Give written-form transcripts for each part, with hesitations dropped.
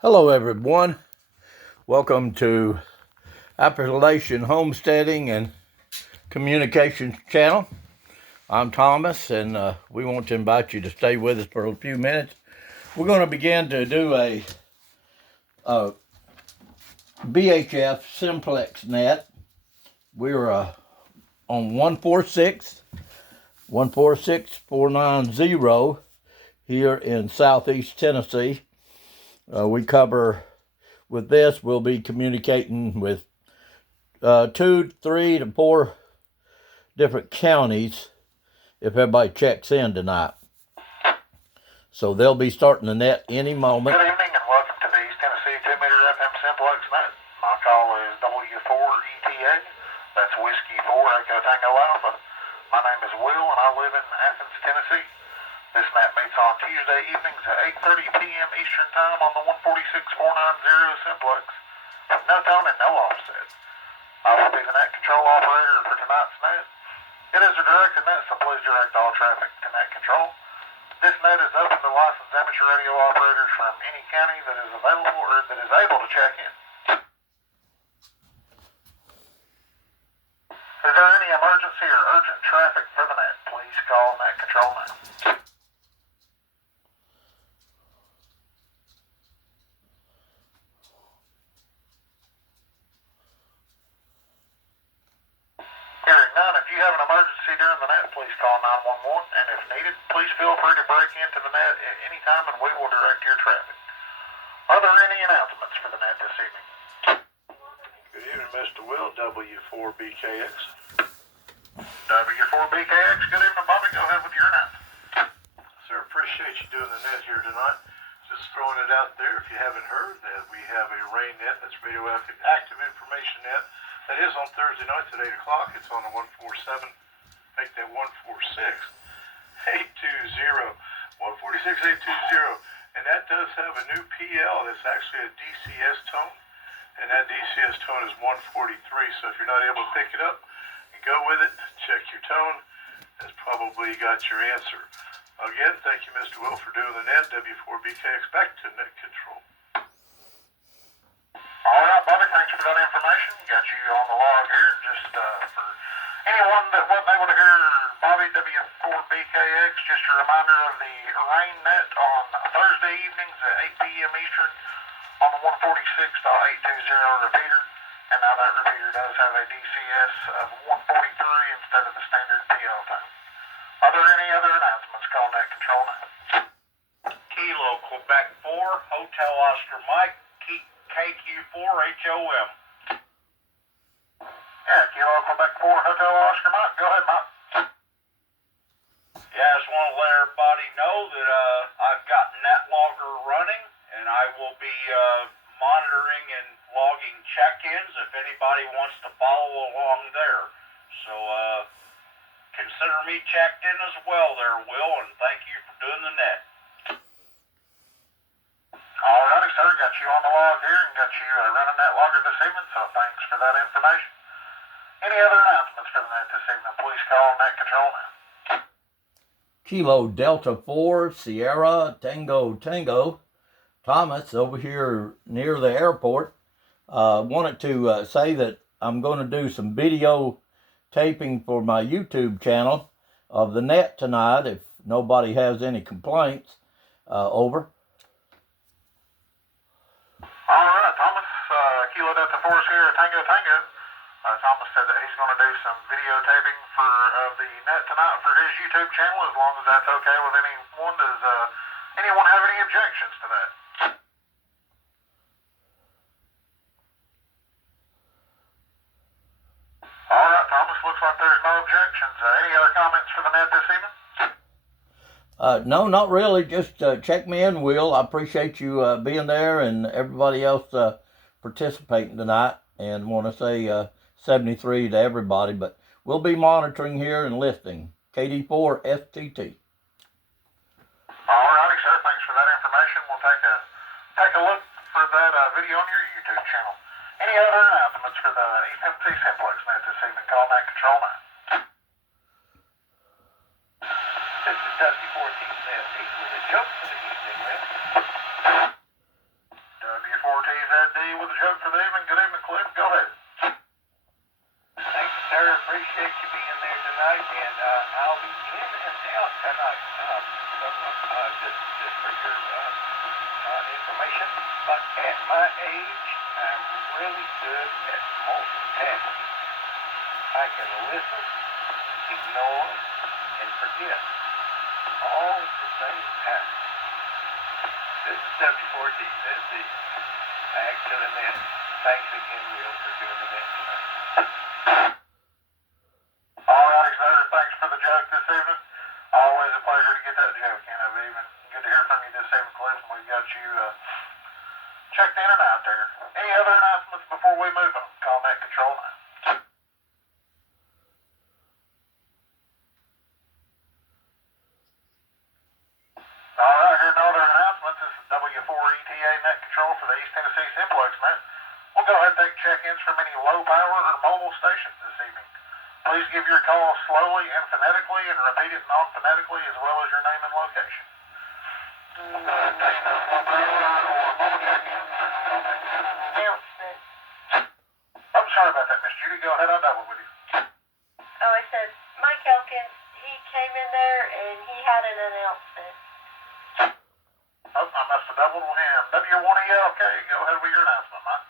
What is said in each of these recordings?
Hello, everyone. Welcome to Appalachian Homesteading and Communications Channel. I'm Thomas, and we want to invite you to stay with us for a few minutes. We're going to begin to do a BHF Simplex net. We're on 146,490 here in southeast Tennessee. We cover, with this, we'll be communicating with 2, 3 to 4 different counties if everybody checks in tonight. So they'll be starting the net any moment. Good evening and welcome to the East Tennessee 2-meter FM Simplex net. My call is W4ETA. That's Whiskey 4 Echo Tango Alpha. My name is Will and I live in Athens, Tennessee. This net meets on Tuesday evenings at 8:30 p.m. Eastern Time on the 146,490 Simplex. No tone and no offset. I will be the net control operator for tonight's net. It is a directed net, so please direct all traffic to net control. This net is open to licensed amateur radio operators from any county that is available or that is able to check in. Is there any emergency or urgent traffic for the net? Please call net control now. Hearing none, if you have an emergency during the net, please call 911, and if needed, please feel free to break into the net at any time and we will direct your traffic. Are there any announcements for the net this evening? Good evening, Mr. Will, W4BKX. W4BKX, good evening, Bobby. Go ahead with your announcement. Sir, appreciate you doing the net here tonight. Just throwing it out there, if you haven't heard, that we have a rain net, that's radioactive active information net. That is on Thursday nights at 8 o'clock. It's on the 147, make that 146-820, 146-820. And that does have a new PL. That's actually a DCS tone. And that DCS tone is 143. So if you're not able to pick it up, you go with it, check your tone. That's probably got your answer. Again, thank you, Mr. Will, for doing the net. W4BKX, back to net control. All right, Bobby, thanks for that information. Got you on the log here. Just for anyone that wasn't able to hear Bobby, W4BKX, just a reminder of the rain net on Thursday evenings at 8 p.m. Eastern on the 146.820 repeater. And now that repeater does have a DCS of 143 instead of the standard PL time. Are there any other announcements? Call net control now. Kilo Quebec 4, Hotel Oscar Mike, KQ4HOM. Yeah, Kilo Quebec 4, Hotel Oscar Mike. Go ahead, Mike. Yeah, I just want to let everybody know that I've got NetLogger running, and I will be monitoring and logging check-ins if anybody wants to follow along there. So consider me checked in as well there, Will, and thank you for doing the net. Alrighty, sir. Got you on the log here and got you running that logger this evening, so thanks for that information. Any other announcements for the net this evening? Please call net control now. Kilo Delta 4 Sierra Tango Thomas over here near the airport. Wanted to say that I'm going to do some video taping for my YouTube channel of the net tonight if nobody has any complaints. Over. All right, Thomas. Kilo Delta 4 Sierra Tango. Thomas said that he's going to do some videotaping for the net tonight for his YouTube channel, as long as that's okay with anyone. Does anyone have any objections to that? All right, Thomas. Looks like there's no objections. Any other comments for the net this evening? No, not really. Just check me in, Will. I appreciate you being there and everybody else participating tonight. And want to say 73 to everybody. But we'll be monitoring here and listening. KD4 FTT. All righty, sir. Thanks for that information. We'll take a look for that video on your YouTube channel. Any other announcements for the East Tennessee Simplex net this evening? Call net control now. This is Dusty 14 with a joke for the evening, man. information, but at my age, I'm really good at multitasking. I can listen, ignore, and forget all at the same time. This is W4D, Tennessee. Back to the net. Thanks again, Will, for doing the net tonight. All righty, sir. Thanks for the joke this evening. Always a pleasure to get that joke in of even. Good to hear from you this evening, Cliff, and we got you checked in and out there. Any other announcements before we move on? Call net control now. All right, here are no other announcements. This is W4ETA net control for the East Tennessee Simplex net. We'll go ahead and take check-ins from any low power or mobile stations this evening. Please give your call slowly and phonetically and repeat it non-phonetically as well as your name and location. Take those low power or mobile check-ins. Announcement. I'm sorry about that, Miss Judy. Go ahead, I'll double with you. Oh, I said, Mike Elkins, he came in there and he had an announcement. Oh, I must have doubled with him. W1ELK, go ahead with your announcement, Mike.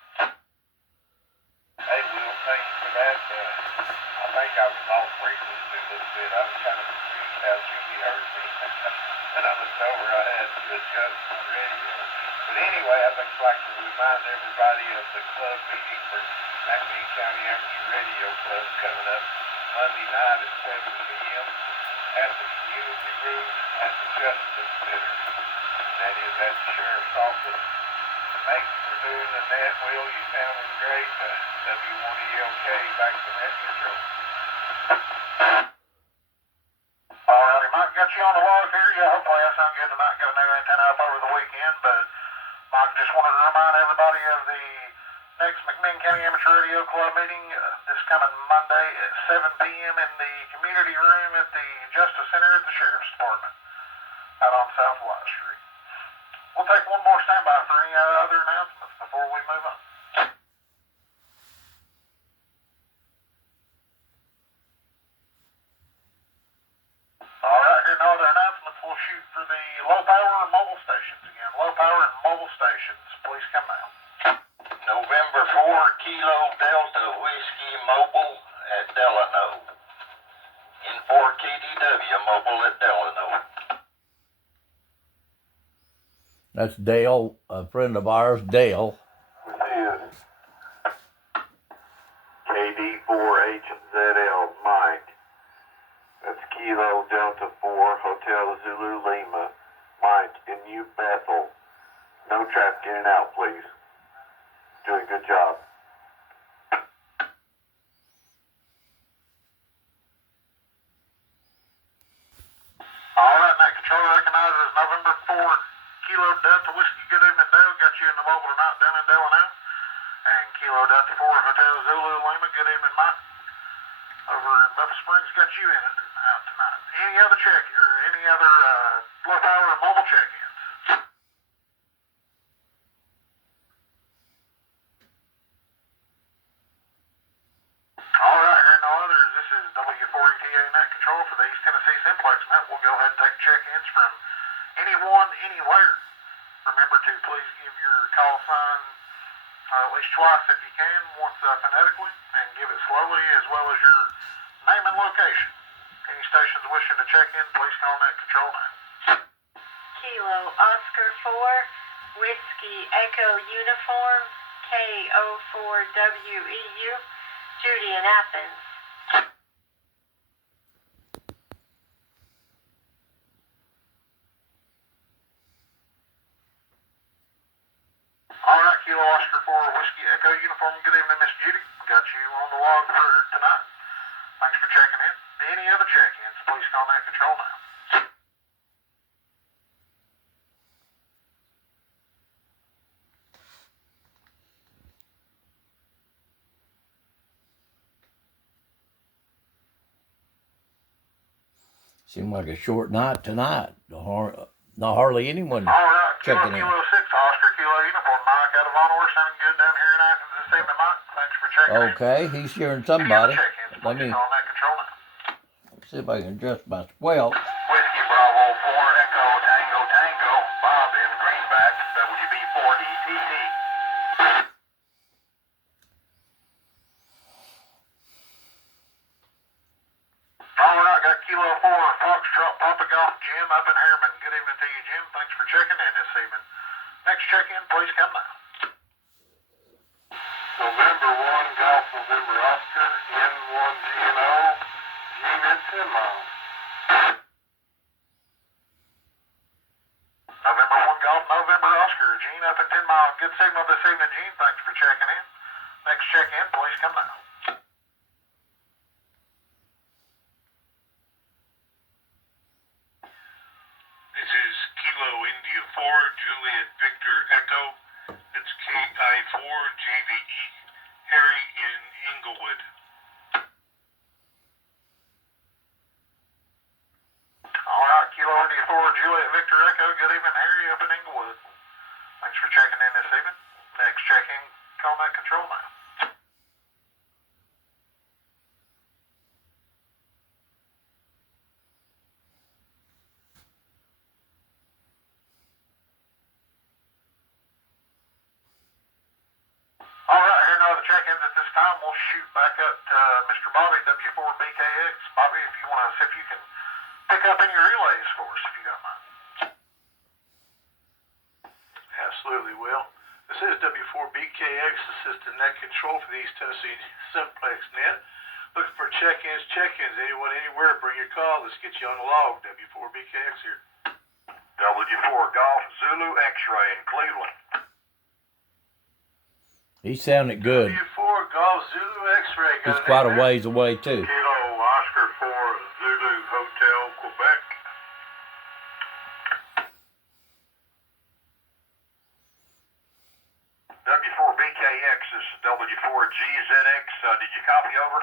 Hey, Will, thank you for that. I think I was off frequency a little bit. I was kind of confused how Judy heard me. And I looked over, I had to adjust my radio. But anyway, I'd just like to remind everybody of the club meeting for McLean County Amateur Radio Club coming up Monday night at 7 p.m. at the community room at the Justice Center. That is at the Sheriff's Office. Thanks for doing the net, Will. You sounded great. W1ELK, back to net control. Alrighty, Mike, got you on the log here. Yeah, hopefully I sound good tonight. Got a new antenna up over the weekend, but Mike just wanted to remind everybody of the next McMinn County Amateur Radio Club meeting this coming Monday at 7 p.m. in the community room at the Justice Center at the Sheriff's Department out on South White Street. We'll take one more standby for any other announcements before we move on. All right, here are no other announcements. We'll shoot for the low power and mobile stations again. Low power and mobile stations, please come now. November 4, Kilo Delta Whiskey Mobile at Delano. In 4 KDW Mobile at Delano. That's Dale, a friend of ours, Dale. This is KD4HZL Mike. That's Kilo Delta 4 Hotel Zulu Lima. Mike in New Bethel. No traffic in and out, please. Doing a good job. All right, net control recognizes November 4 Kilo Delta Whiskey. Good evening, Dale. Got you in the mobile tonight down in Delano. And Kilo Delta 4 Hotel Zulu Lima. Good evening, Mike. Over in Buffalo Springs, got you in and out tonight. Any other check or any other low power or mobile check-ins? All right, here are no others. This is W4ETA net control for the East Tennessee Simplex net. We'll go ahead and take check-ins from anyone, anywhere. Remember to please give your call sign at least twice if you can, once phonetically, and give it slowly, as well as your name and location. Any stations wishing to check in, please call net control now. Kilo Oscar 4, Whiskey Echo Uniform, KO4WEU, Judy in Athens. All right, Kilo Oscar 4, Whiskey Echo Uniform. Good evening, Miss Judy. Got you on the log for tonight. Thanks for checking in. Any other check-ins, please call net control now. Seemed like a short night tonight. Not hardly anyone All right, checking in. Kilo 6, Oscar Kilo Uniform. Mike out of Honor, sounding good down here in Athens this evening, Mike. Thanks for checking in. Okay, he's hearing Any other somebody. check-ins, Let please me call net control now. see if I can adjust my swell. Whiskey Bravo 4, Echo Tango Tango. Bob All right, got Kilo 4 Foxtrot Papa Golf Jim up in Harriman. Good evening to you, Jim. Thanks for checking in this evening. Next check-in, please come now. November 1, Golf November Oscar, N1 GNO, Gene at 10 miles. November 1 Golf, November Oscar, Gene up at 10 miles. Good signal this evening, Gene. Thanks for checking in. Next check-in, please come now. This is Kilo India 4, Juliet Victor Echo. It's KI4 JVE, Harry in Inglewood. All right, Kilo India 4, Juliet Victor Echo. Good evening, Harry up in Inglewood. Thanks for checking in this evening. Next check-in, call that control now. All right, here are the check-ins at this time. We'll shoot back up to Mr. Bobby, W4BKX. Bobby, if you want to see if you can pick up any relays for us, if you don't mind. Absolutely will. This is W4BKX, Assistant Net Control for the East Tennessee Simplex Net. Looking for check-ins. Anyone, anywhere, bring your call. Let's get you on the log. W4BKX here. W4 Golf Zulu X-Ray in Cleveland. He sounded good. W4 Golf Zulu X-Ray. He's quite a ways away too. Kilo Oscar 4, Zulu Hotel, Quebec. W4BKX is W4GZX. Did you copy over?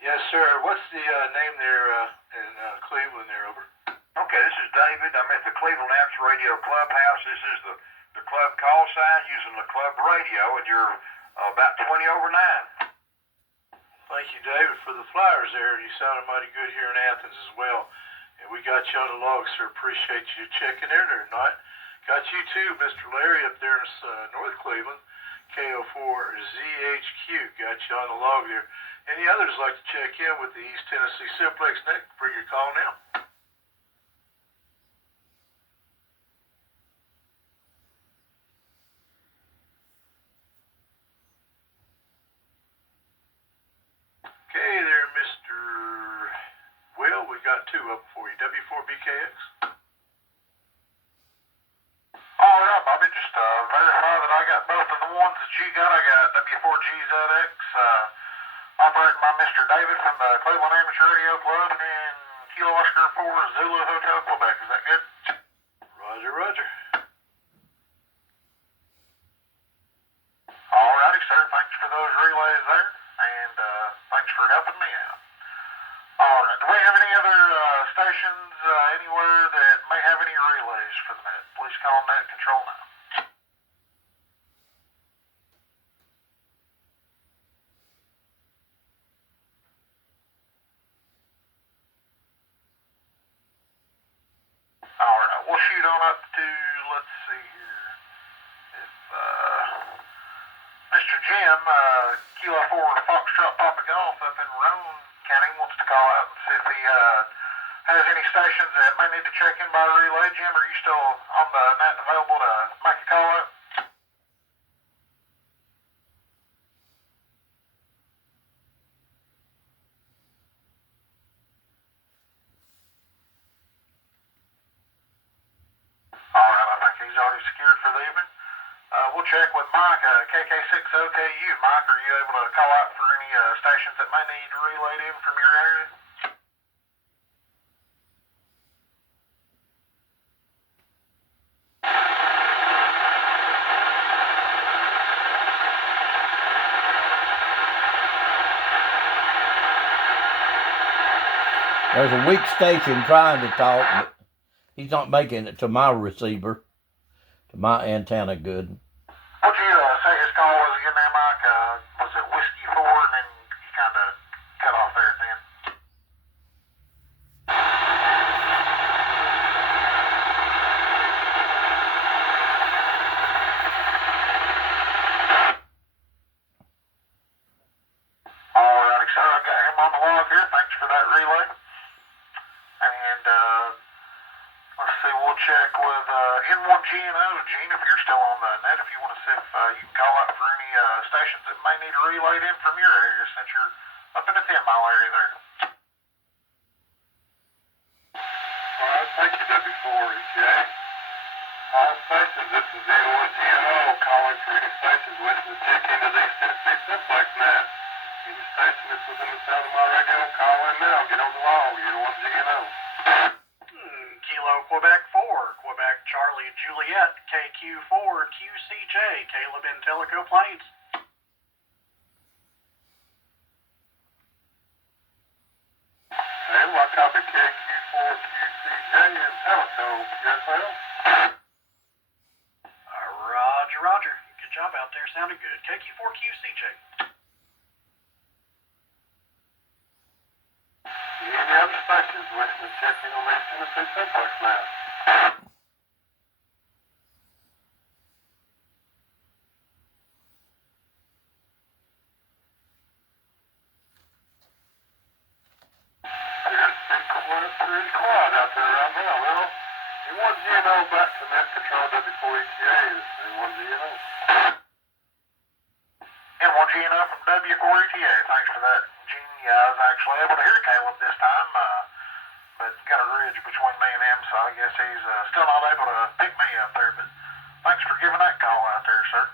Yes, sir. What's the name there in Cleveland there, over? Okay, this is David. I'm at the Cleveland Apps Radio Clubhouse. This is the club call sign using the club radio, and you're about 20 over 9. Thank you, David, for the flyers there. You sounded mighty good here in Athens as well. And we got you on the log, sir. Appreciate you checking in there tonight. Got you too, Mr. Larry, up there in North Cleveland, KO4ZHQ. Got you on the log there. Any others like to check in with the East Tennessee Simplex Net? Bring your call now. Okay there, Mr. Will. We got two up for you. W4BKX. All right, Bobby, just verify that I got both of the ones that you got. I got W4GZX, operated by Mr. David from the Cleveland Amateur Radio Club, and Kilo Oscar 4 Zulu Hotel, Quebec. Is that good? Roger, roger. All righty, sir. Thanks for those relays there, and thanks for helping me out. All right. Do we have any other stations anywhere that may have any relays for the net? Please call net control now. All right. We'll shoot on up to, let's see here, if Mr. Jim, Kilo 4 Foxtrot Papa Golf up in Roan County wants to call out and see if he has any stations that may need to check in by relay. Jim, are you still on the net available to make a call out? All right, I think he's already secured for the evening. We'll check with Mike, KK60KU. Mike, are you able to call out for any stations that may need relayed in from your area? There's a weak station trying to talk, but he's not making it to my receiver, to my antenna good. What'd you say his call was again there, Mike? Was it Whiskey 4 and then you kind of cut off there at the end? N1GNO, Gene, if you're still on the net, if you want to see if you can call out for any stations that may need relayed in from your area since you're up in the 10-mile area there. All right, thank you, W4ETA. All stations, this is N1GNO calling for any stations wishing to check into the East Tennessee Simplex net. Any station that's within the sound of my radio, call in now. Get on the log, N1GNO. Kilo Quebec 4, Quebec Charlie Juliet, KQ4 QCJ, Caleb in Tellico Plains. And I copy KQ4 QCJ in Tellico, QSL. Roger, roger. Good job out there, sounded good. KQ4 QCJ. Any other stations wishing to check in on the East Tennessee Simplex net? Pretty quiet out there right now. Well, N1GNO back to net control W4ETA is N1GNO. N1GNO from W4ETA, thanks for that, Gene. Yeah, I was actually able to hear Caleb this time, but got a ridge between me and him, so I guess he's still not able to pick me up there, but thanks for giving that call out there, sir.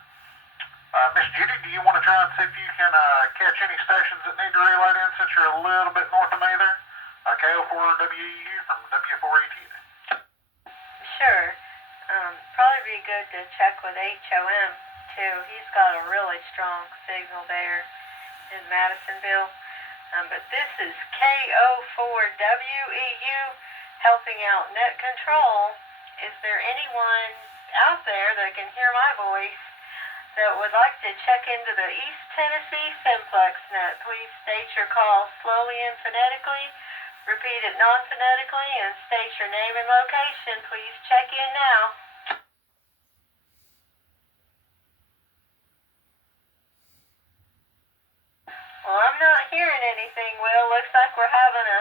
Miss Judy, do you want to try and see if you can catch any stations that need to relay in since you're a little bit north of me there? KO4WEU from W4ETA. Sure. Probably be good to check with HOM too. He's got a really strong signal there in Madisonville. But this is KO4WEU helping out net control. Is there anyone out there that can hear my voice that would like to check into the East Tennessee Simplex net? Please state your call slowly and phonetically. Repeat it non-phonetically and state your name and location. Please check in now. Well, I'm not hearing anything, Will. Looks like we're having a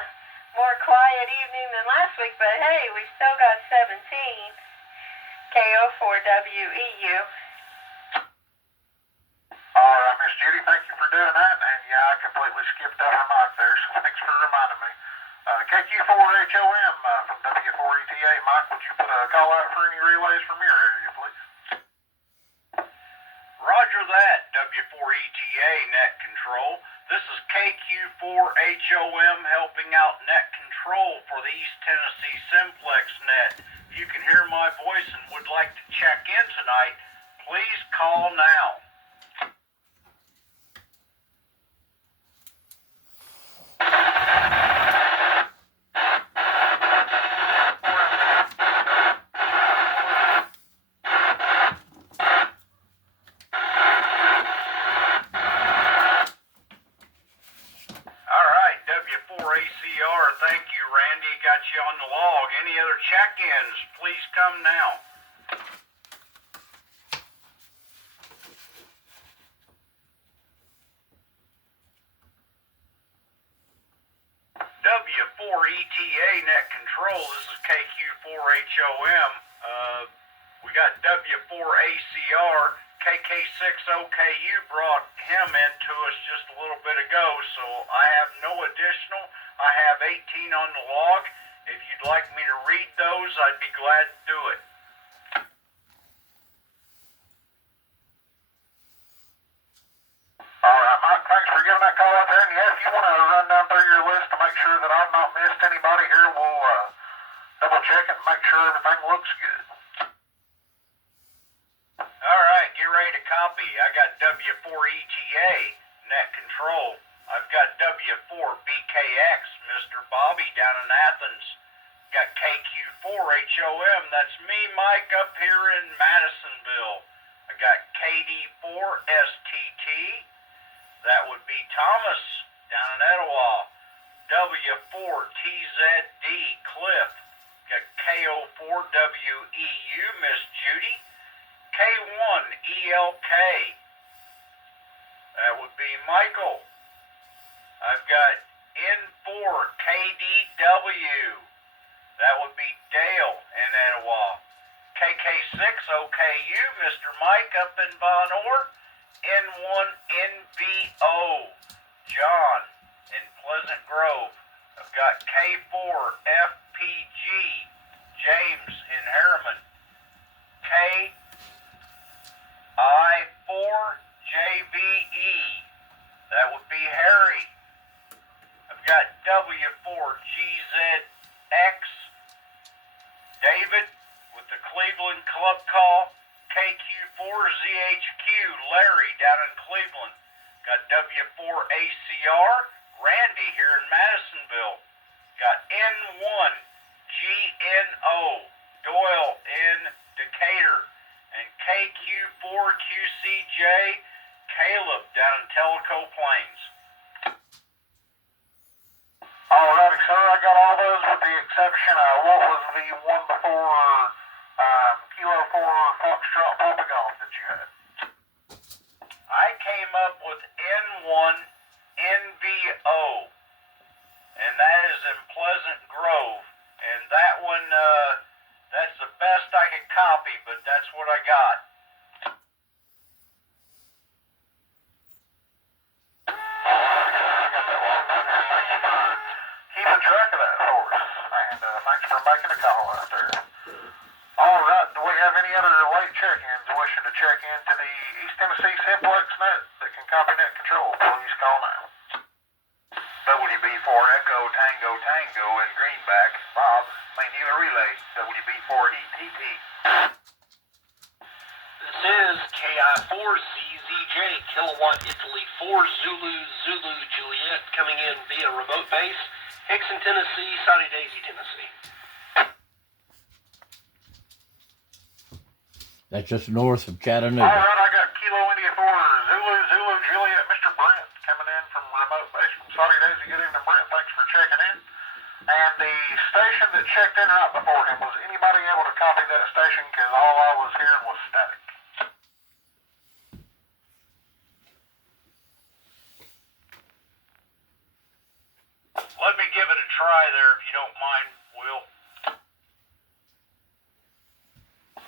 more quiet evening than last week, but hey, we still got 17. KO4WEU. All right, Miss Judy, thank you for doing that. And yeah, I completely skipped over Mike there, so thanks for reminding me. KQ4HOM from W4ETA. Mike, would you put a call out for any relays from your area, please? Roger that, W4ETA net control. This is KQ4HOM helping out net control for the East Tennessee Simplex net. If you can hear my voice and would like to check in tonight, please call now. W4ACR, thank you, Randy. Got you on the log. Any other check-ins, please come now. W4ETA net control, this is KQ4HOM. We got W4ACR. KK6OKU brought him into us just a little bit ago, so I have no additional. I have 18 on the log. If you'd like me to read those, I'd be glad to do it. All right, Mike, thanks for giving that call out there. And yeah, if you want to run down through your list to make sure that I've not missed anybody here, we'll double check it and make sure everything looks good. All right, get ready to copy. I got W4ETA, net control. I've got W4BKX, Mr. Bobby down in Athens. Got KQ4HOM, that's me, Mike, up here in Madisonville. I got KD4STT, that would be Thomas down in Etowah. W4TZD, Cliff. Got KO4WEU, Miss Judy. K1ELK, that would be Michael. I've got N4KDW, that would be Dale in Etowah. KK6OKU, Mr. Mike up in Von Orr. N1NVO, John in Pleasant Grove. I've got K4FPG, James in Harriman. KI4JVE, that would be Harry. I've got W4GZX, David with the Cleveland Club Call. KQ4ZHQ, Larry down in Cleveland. Got W4ACR, Randy here in Madisonville. Got N1GNO, Doyle in Decatur. And KQ4QCJ, Caleb down in Tellico Plains. Alrighty, sir, I got all those with the exception of what was the one before Kilo 4 Foxtrot Papa Golf that you had? I came up with N1NVO, and that is in Pleasant Grove. And that one, that's the best I could copy, but that's what I got. Keeping track of that for us, and thanks for making a call out there. Alright, do we have any other late check-ins wishing to check into the East Tennessee Simplex net that can copy net control? Please call now. WB4 Echo Tango Tango in Greenback. Bob, may need a relay. WB4ETT. This is KI4ZZJ, Kilowatt Italy 4 Zulu Zulu Juliet, coming in via remote base, Hickson, Tennessee, Sunny Daisy, Tennessee. That's just north of Chattanooga. Alright, I got Kilo India 4 Zulu Zulu Juliet, Mr. Brent, coming in from remote base from Saudi Daisy. Good evening, Brent. Thanks for checking in. And the station that checked in right before him, was anybody able to copy that station? Because all I was hearing was static. Let me give it a try there if you don't mind, Will.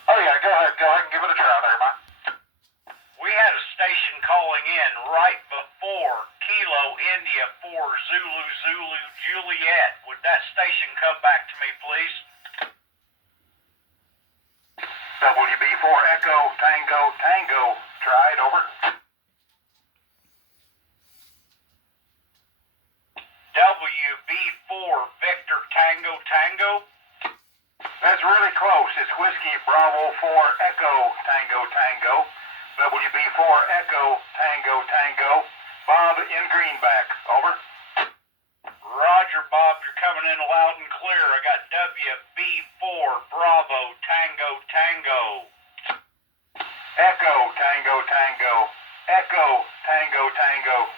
Oh yeah, go ahead and give it a try there, Mike. We had a station calling in right before Kilo India 4 Zulu Zulu Juliet. Would that station come back to me, please? WB4 Echo Tango Tango. Tried, over. WB4 Victor Tango Tango. That's really close. It's Whiskey Bravo 4 Echo Tango Tango. WB4 Echo Tango Tango. Bob in Greenback. Over. Roger, Bob, you're coming in loud and clear. I got WB4 Bravo Tango Tango. Echo Tango Tango. Echo Tango Tango.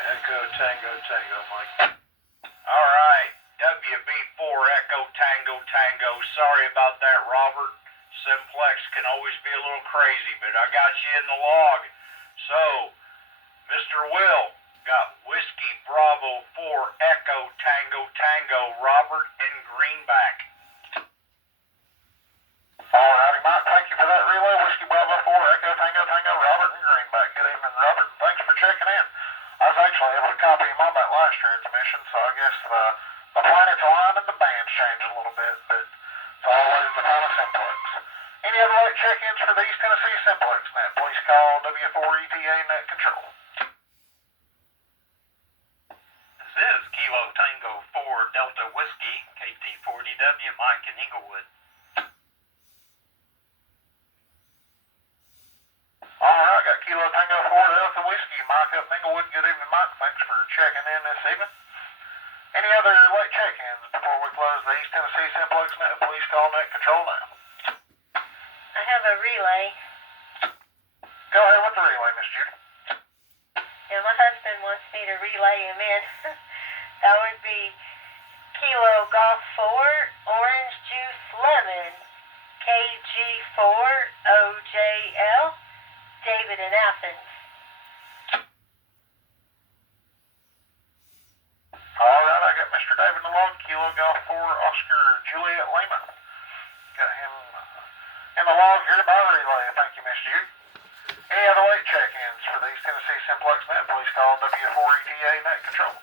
Echo Tango Tango, Mike. All right, WB4 Echo Tango Tango. Sorry about that, Robert. Simplex can always be a little crazy, but I got you in the log. So, Mr. Will, got Whiskey Bravo 4 Echo Tango Tango, Robert in Greenback. Alrighty, Mike, thank you for that relay. Whiskey Bravo 4 Echo Tango Tango, Robert in Greenback. Good evening, Robert. Thanks for checking in. I was actually able to copy him on that last transmission, so I guess the planets aligned and the bands changed a little bit, but it's always the kind of Simplex. Any other late check-ins for the East Tennessee Simplex net? Please call W4ETA Net Control. This is Kilo Tango 4 Delta Whiskey, KT4DW, Mike in Inglewood. Alright, got Kilo Tango 4 Delta Whiskey, Mike up in Inglewood. Good evening, Mike. Thanks for checking in this evening. Any other late check-ins before we close the East Tennessee Simplex net? Please call Net Control now. I have a relay. Go ahead with the relay, Miss Judy. Yeah, my husband wants me to relay him in. That would be Kilo Golf 4 Orange Juice Lemon, KG4 OJL, David in Athens. Alright, I got Mr. David in the log, Kilo Golf 4 Oscar Juliet log here to buy the relay. Thank you, Mr. U. Any other late check-ins for the East Tennessee Simplex Net, please call W4ETA Net Control.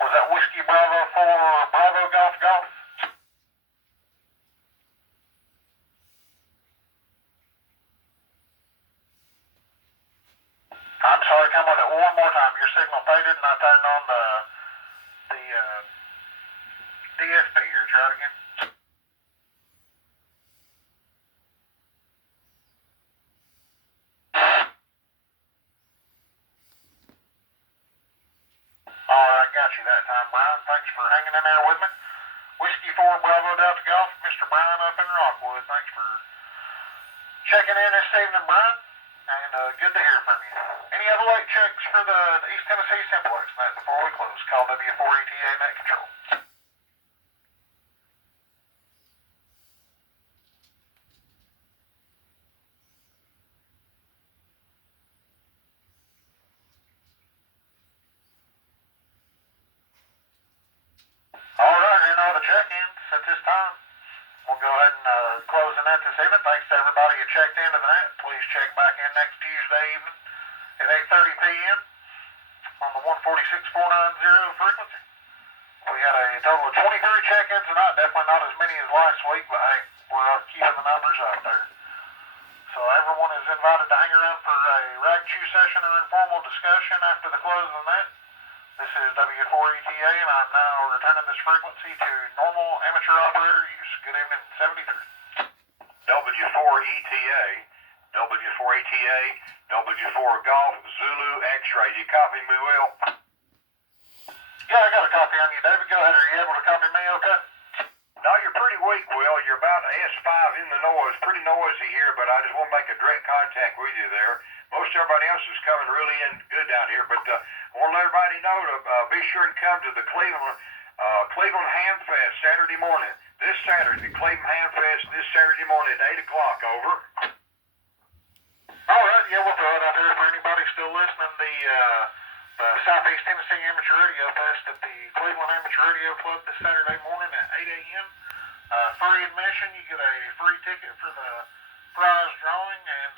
Was that Whiskey Bravo for Bravo Golf Golf? I'm sorry, come with it one more time. Your signal faded and I turned on the DSP here. Try it again. Alright, got you that time, Brian. Thanks for hanging in there with me. Whiskey 4 Bravo Delta Golf, Mr. Brian up in Rockwood. Thanks for checking in this evening, Brian. And good to hear from you. Any other late checks for the East Tennessee Simplex Net before we close? Call W4ETA Net Control. Alright, and all the check-ins at this time. We'll go ahead and close the net this evening. Thanks to everybody who checked into the net. Please check back in next Tuesday evening at 8:30 p.m. on the 146.490 frequency. We had a total of 23 check-ins tonight. Definitely not as many as last week, but hey, we're keeping the numbers up there. So everyone is invited to hang around for a rag chew session or informal discussion after the close of the net. This is W4ETA, and I'm now returning this frequency to normal amateur operator use. Good evening, 73. W4ETA, W4ETA, W4 Golf, Zulu X-ray. You copy me, Will? Yeah, I got a copy on you, David. Go ahead. Are you able to copy me okay? No, you're pretty weak, Will. You're about S5 in the noise. Pretty noisy here, but I just want to make a direct contact with you there. Most everybody else is coming really in good down here, but I want to let everybody know to be sure and come to the Cleveland Ham Fest Saturday morning. This Saturday, the Cleveland Ham Fest this Saturday morning at 8 o'clock, over. All right, yeah, we'll throw it out there for anybody still listening. The Southeast Tennessee Amateur Radio Fest at the Cleveland Amateur Radio Club this Saturday morning at 8 a.m. Free admission. You get a free ticket for the prize drawing and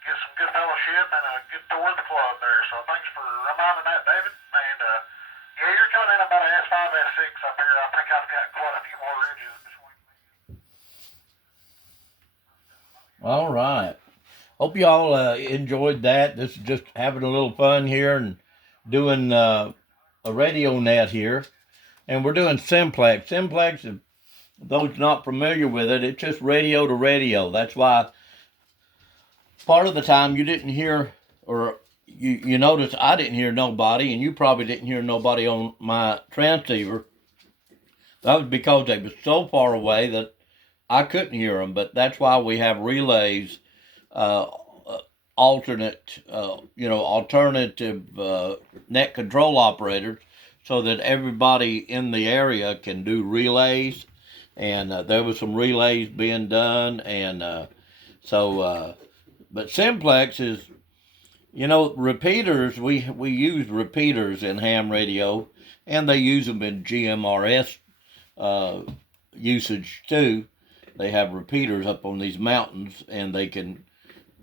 get some good fellowship and a good tour of the club there. So thanks for reminding that, David. And yeah, you're coming in about a S5, S6 up here. I think I've got quite a few more ridges between me. All right. Hope y'all enjoyed that. This is just having a little fun here and doing a radio net here. And we're doing Simplex. Simplex, if those not familiar with it, it's just radio to radio. That's why part of the time you didn't hear, or you notice I didn't hear nobody, and you probably didn't hear nobody on my transceiver. That was because they were so far away that I couldn't hear them. But that's why we have relays, alternative net control operators, so that everybody in the area can do relays. And there was some relays being done, and but Simplex is, repeaters. We use repeaters in ham radio, and they use them in GMRS usage too. They have repeaters up on these mountains, and they can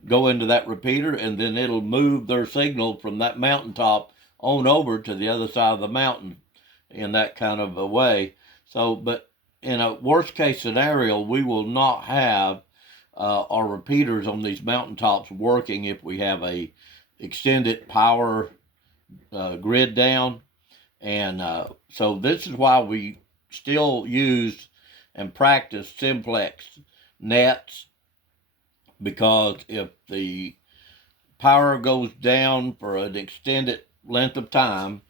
go into that repeater, and then it'll move their signal from that mountaintop on over to the other side of the mountain in that kind of a way. So, but in a worst case scenario, we will not have our repeaters on these mountaintops working if we have a extended power grid down. And so this is why we still use and practice Simplex nets, because if the power goes down for an extended length of time,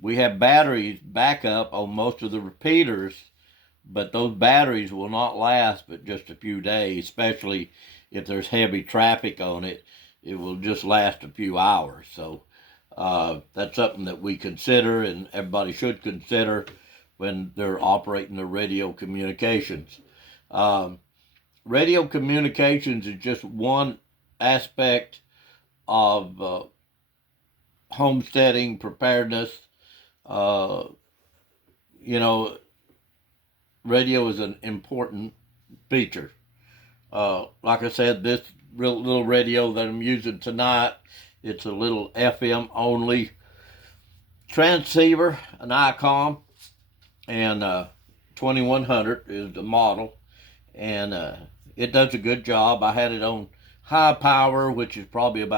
we have batteries backup on most of the repeaters, but those batteries will not last but just a few days, especially if there's heavy traffic on it. It will just last a few hours. So that's something that we consider, and everybody should consider when they're operating their radio communications. Radio communications is just one aspect of homesteading, preparedness. You know, radio is an important feature. Like I said, this little radio that I'm using tonight, it's a little FM only transceiver, an ICOM, and 2100 is the model, and it does a good job. I had it on high power, which is probably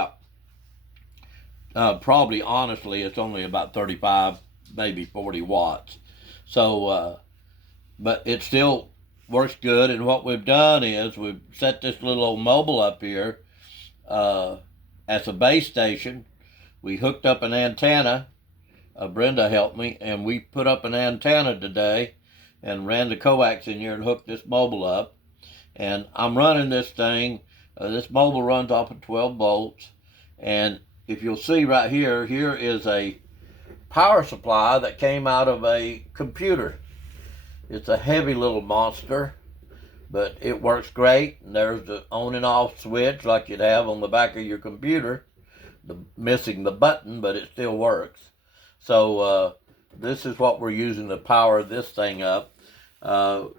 honestly, it's only about 35, maybe 40 watts. So, but it still works good. And what we've done is we've set this little old mobile up here as a base station. We hooked up an antenna. Brenda helped me, and we put up an antenna today and ran the coax in here and hooked this mobile up. And I'm running this thing. This mobile runs off of 12 volts. And if you'll see right here, here is a power supply that came out of a computer. It's a heavy little monster, but it works great. And there's the on and off switch like you'd have on the back of your computer. Missing the button, but it still works. So this is what we're using to power this thing up. Otherwise,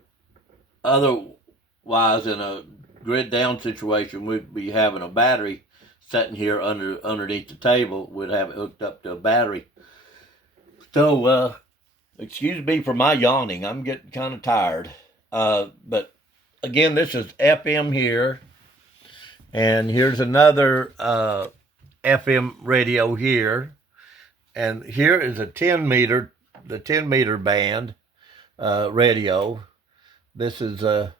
in a grid down situation, we'd be having a battery sitting here underneath the table. We'd have it hooked up to a battery. So, excuse me for my yawning. I'm getting kind of tired. But again, this is FM here. And here's another FM radio here. And here is the 10 meter band radio. This is a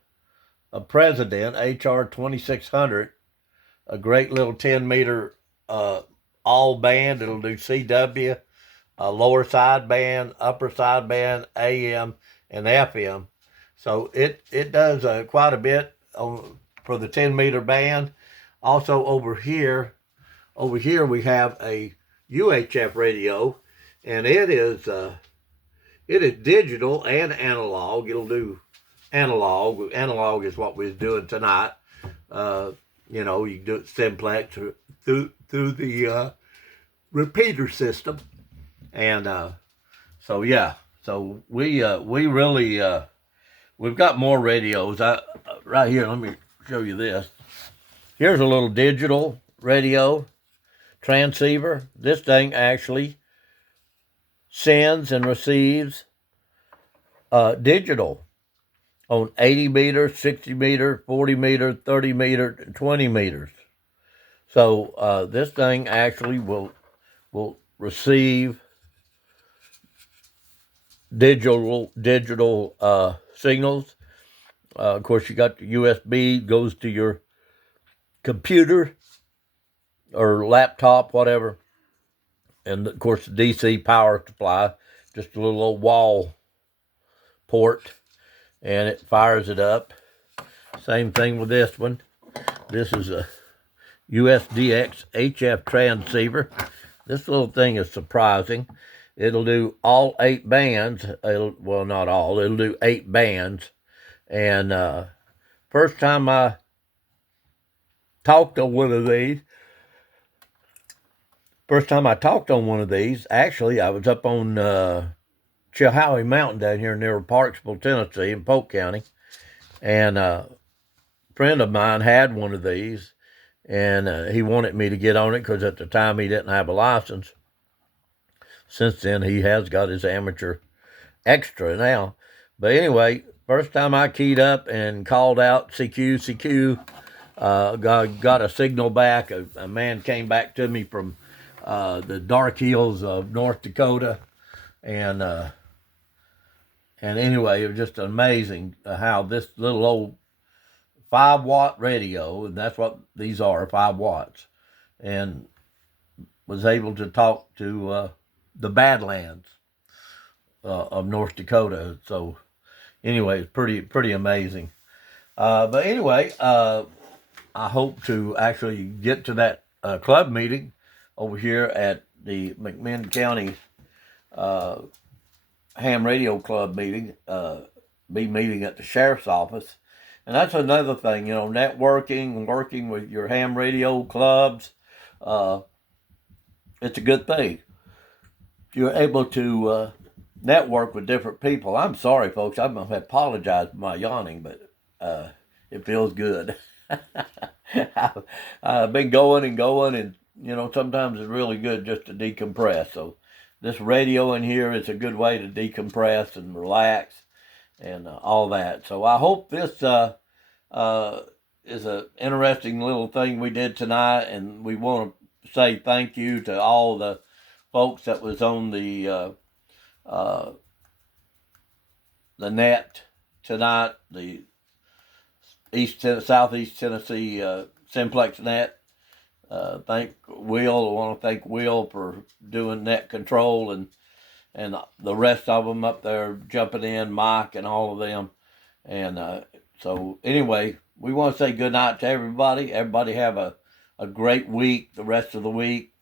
President HR 2600, a great little 10 meter all band. It'll do CW, lower sideband, upper sideband, AM, and FM. So it does quite a bit for the 10 meter band. Also over here we have a UHF radio, and it is digital and analog. It'll do analog. Analog is what we're doing tonight. You know, you can do it simplex through the repeater system, and so yeah. So we really we've got more radios. Right here, let me show you this. Here's a little digital radio transceiver. This thing actually sends and receives digital on 80 meters, 60 meter, 40 meter, 30 meter, and 20 meters. So this thing actually will receive digital signals. Of course, you got the USB, goes to your computer or laptop, whatever. And of course, the DC power supply, just a little old wall port, and it fires it up. Same thing with this one. This is a USDX HF transceiver. This little thing is surprising. It'll do all 8 bands. Well, not all. It'll do 8 bands. And first time I talked on one of these, actually, I was up on Chilhowie Mountain down here near Parksville, Tennessee, in Polk County. And a friend of mine had one of these, and he wanted me to get on it because at the time he didn't have a license. Since then, he has got his amateur extra now. But anyway, first time I keyed up and called out CQ, got a signal back. A man came back to me from the dark hills of North Dakota, and anyway, it was just amazing how this little old 5-watt radio, and that's what these are, 5 watts, and was able to talk to the Badlands of North Dakota. So anyway, it's pretty amazing. But anyway, I hope to actually get to that club meeting over here at the McMinn County Ham Radio Club meeting, be meeting at the sheriff's office. And that's another thing, you know, networking, working with your ham radio clubs. it's a good thing. You're able to network with different people. I'm sorry, folks. I'm going to apologize for my yawning, but it feels good. I've been going and going, and sometimes it's really good just to decompress. So this radio in here is a good way to decompress and relax and all that. So I hope this is an interesting little thing we did tonight, and we want to say thank you to all the folks that was on the net tonight, the Southeast Tennessee Simplex net. I want to thank Will for doing net control, and the rest of them up there jumping in, Mike and all of them. And so anyway, we want to say good night to everybody. Everybody have a great week, the rest of the week,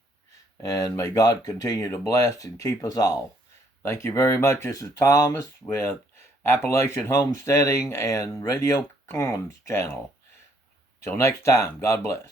and may God continue to bless and keep us all. Thank you very much. This is Thomas with Appalachian Homesteading and Radio Comms Channel. Till next time, God bless.